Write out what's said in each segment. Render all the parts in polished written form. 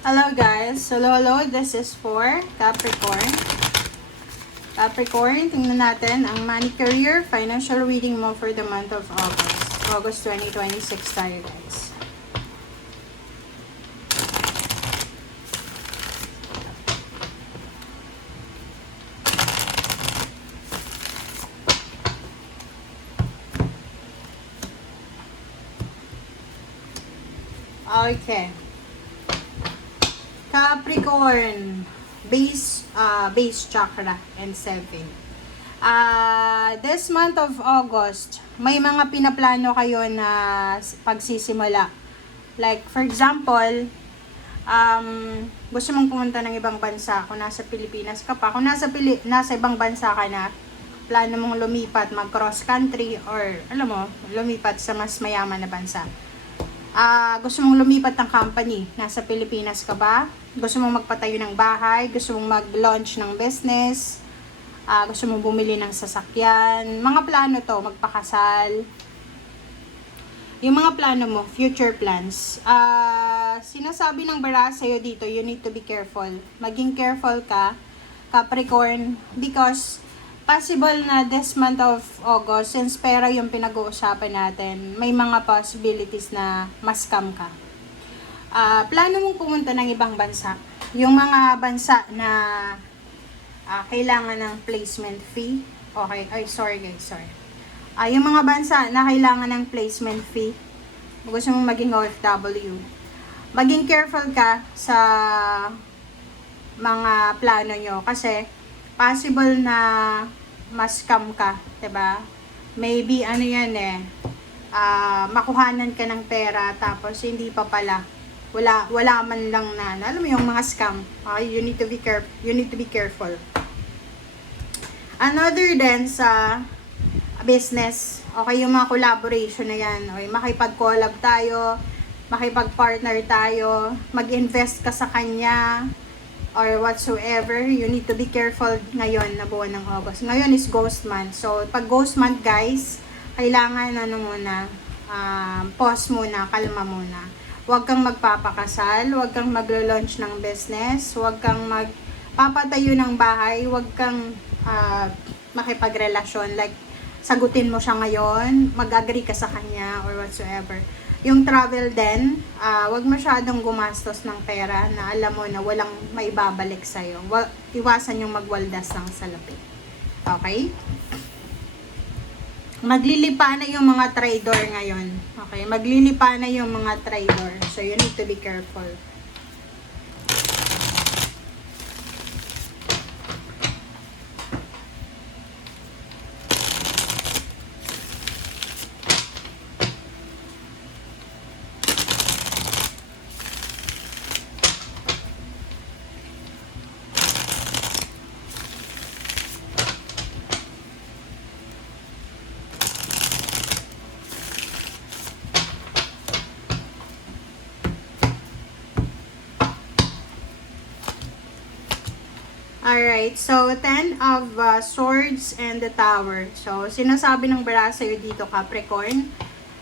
Hello guys, hello, this is for Capricorn. Capricorn, tingnan natin ang money career, financial reading mo for the month of August 2026 tayo guys. Okay. Capricorn, base chakra and 7. This month of August, may mga pinaplano kayo na pagsisimula. Like, for example, gusto mong pumunta ng ibang bansa. Kung nasa Pilipinas ka pa, kung nasa ibang bansa ka na, plano mong lumipat, mag-cross country, or, alam mo, lumipat sa mas mayaman na bansa. Gusto mong lumipat ng company, nasa Pilipinas ka ba? Gusto mong magpatayo ng bahay, gusto mong mag-launch ng business, gusto mong bumili ng sasakyan, mga plano to, magpakasal. Yung mga plano mo, future plans. Sinasabi ng bara sa'yo dito, you need to be careful. Maging careful ka, Capricorn, because possible na this month of August, since pera yung pinag-uusapan natin, may mga possibilities na ma-scam ka. Plano mong pumunta ng ibang bansa. Yung mga bansa na kailangan ng placement fee. Okay, sorry guys. Yung mga bansa na kailangan ng placement fee, gusto mong maging OFW. Maging careful ka sa mga plano nyo kasi possible na ma-scam ka, 'di ba? Maybe ano 'yan makuhanan ka ng pera tapos hindi pa pala. Wala man lang na, alam mo yung mga scam. You need to be careful. Another then sa business, okay, yung mga collaboration na yan, okay, makipag-collab tayo, makipag-partner tayo, mag-invest ka sa kanya, or whatsoever, you need to be careful ngayon na buwan ng August. Ngayon is ghost month. So, pag ghost month guys, kailangan pause muna, kalma muna. Huwag kang magpapakasal, huwag kang maglo-launch ng business, huwag kang magpapatayo ng bahay, huwag kang makipagrelasyon. Like, sagutin mo siya ngayon, mag-agree ka sa kanya, or whatsoever. Yung travel din, wag masyadong gumastos ng pera na alam mo na walang maibabalik sa'yo. Iwasan yung magwaldas ng salapi. Okay? Maglilipa na yung mga trader ngayon. Okay? Maglilipa na yung mga trader. So, you need to be careful. Alright, so 10 of swords and the tower. So, sinasabi ng bara sa'yo dito, Capricorn,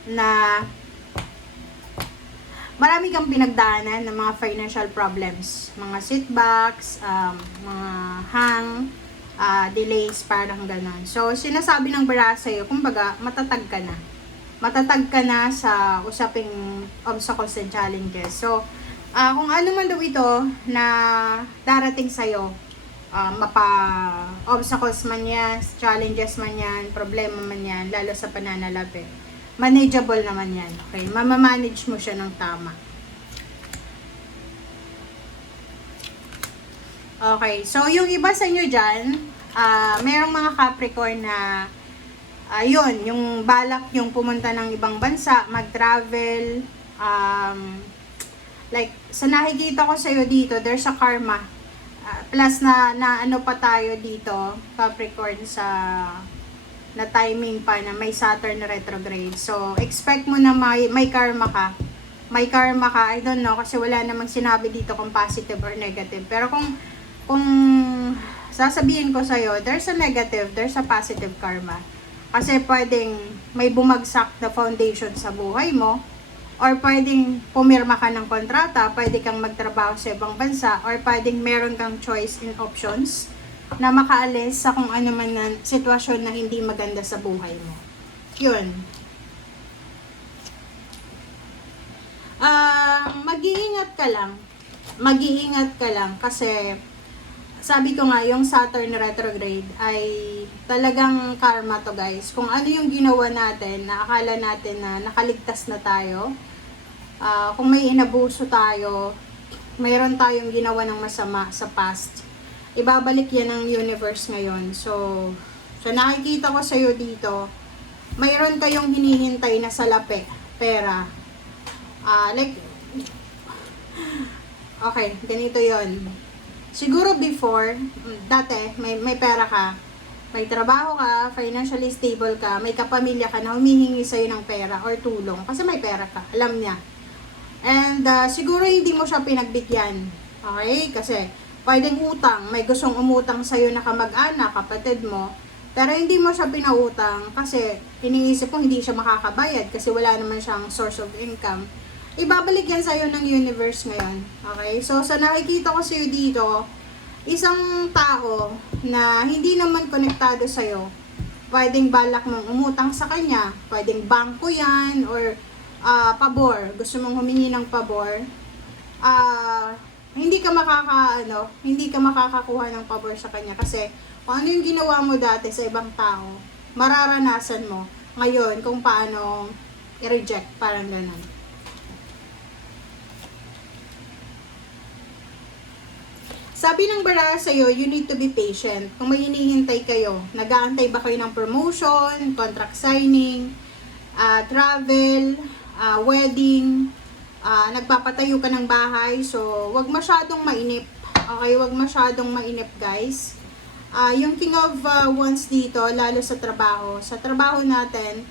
na marami kang pinagdaanan ng mga financial problems. Mga setbacks, mga delays, parang ganon. So, sinasabi ng bara sa'yo, kumbaga, matatag ka na. Matatag ka na sa usaping obstacles and challenges. So, kung ano man daw ito na darating sa'yo, obstacles man yan, challenges man yan, problema man yan, lalo sa pananalapi, manageable naman yan, okay? Mamamanage mo siya ng tama. Okay, so yung iba sa inyo dyan, merong mga Capricorn na yun, yung balak yung pumunta ng ibang bansa, mag-travel, like, sa nakikita ko sa'yo dito, there's a karma. Plus na ano pa tayo dito, Capricorn, na timing pa na may Saturn retrograde. So, expect mo na may karma ka. May karma ka, I don't know, kasi wala namang sinabi dito kung positive or negative. Pero kung sasabihin ko sa'yo, there's a negative, there's a positive karma. Kasi pwedeng may bumagsak na foundation sa buhay mo, or pwedeng pumirma ka ng kontrata, pwede kang magtrabaho sa ibang bansa, or pwedeng meron kang choice in options na makaalis sa kung ano man na sitwasyon na hindi maganda sa buhay mo. Yun. Mag-iingat ka lang. Mag-iingat ka lang kasi sabi ko nga, yung Saturn retrograde ay talagang karma to guys. Kung ano yung ginawa natin, na akala natin na nakaligtas na tayo, kung may inabuso tayo, mayroon tayong ginawa ng masama sa past, ibabalik yan ng universe ngayon. So nakikita ko sa'yo dito, mayroon kayong hinihintay na salapi, pera. Okay, ganito yon. Siguro before, dati, may pera ka, may trabaho ka, financially stable ka, may kapamilya ka na humihingi sa'yo ng pera or tulong kasi may pera ka, alam niya. And siguro hindi mo siya pinagbigyan, okay? Kasi pwedeng utang, may gustong umutang sa'yo na kamag-anak, kapatid mo, pero hindi mo siya pinautang kasi iniisip mo hindi siya makakabayad kasi wala naman siyang source of income. Ibabalik yan sa'yo ng universe ngayon. Okay? So, sa nakikita ko sa'yo dito, isang tao na hindi naman konektado sa'yo, pwedeng balak mong umutang sa kanya, pwedeng bangko yan, or pabor, gusto mong humingi ng pabor, hindi ka makakakuha ng pabor sa kanya kasi kung ano yung ginawa mo dati sa ibang tao, mararanasan mo ngayon kung paano i-reject, parang ganun. Sabi ng bara sa'yo, you need to be patient. Kung may hinihintay kayo, nag-aantay ba kayo ng promotion, contract signing, travel, wedding, nagpapatayo ka ng bahay, so wag masyadong mainip. Okay, wag masyadong mainip guys. Yung King of Wands dito, lalo sa trabaho natin,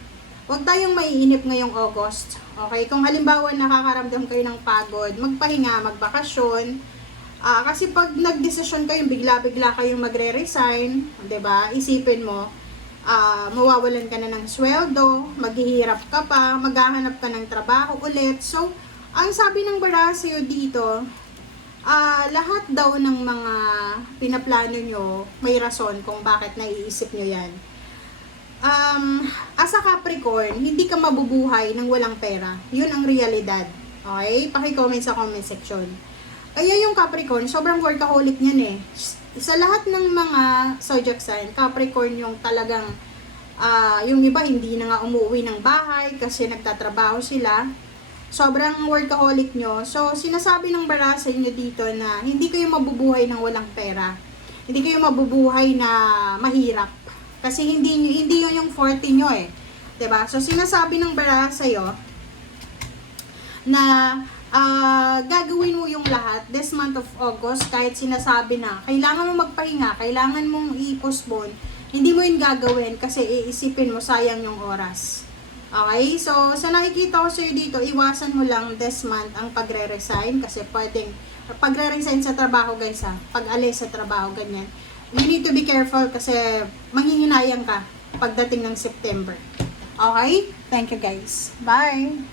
wag tayong maiinip ngayong August. Okay, kung halimbawa nakakaramdam kayo ng pagod, magpahinga, magbakasyon. Kasi pag nagdesisyon kayo, bigla-bigla kayong magre-resign, 'di ba? Isipin mo, mawawalan ka na ng sweldo, maghihirap ka pa, maghahanap ka ng trabaho ulit. So, ang sabi ng bara sa'yo dito, lahat daw ng mga pinaplano nyo, may rason kung bakit naiisip nyo yan. As a Capricorn, hindi ka mabubuhay ng walang pera. Yun ang realidad. Okay? Paki-comment sa comment section. Kaya yung Capricorn, sobrang workaholic niyan eh. Sa lahat ng mga zodiac sign, Capricorn yung talagang, yung iba hindi na nga umuwi ng bahay kasi nagtatrabaho sila. Sobrang workaholic nyo. So, sinasabi ng bara sa inyo dito na hindi kayo mabubuhay ng walang pera. Hindi kayo mabubuhay na mahirap. Kasi hindi yun yung forte nyo eh. 'Di ba? So, sinasabi ng bara sa'yo na gagawin mo yung lahat this month of August, kahit sinasabi na kailangan mo magpahinga, kailangan mong i-postpone, hindi mo yun gagawin kasi iisipin mo sayang yung oras. Okay? So, sa nakikita ko sa'yo dito, iwasan mo lang this month ang pagre-resign kasi pwedeng pagre-resign sa trabaho guys pag-alis sa trabaho, ganyan. You need to be careful kasi manghihinayang ka pagdating ng September. Okay? Thank you guys. Bye!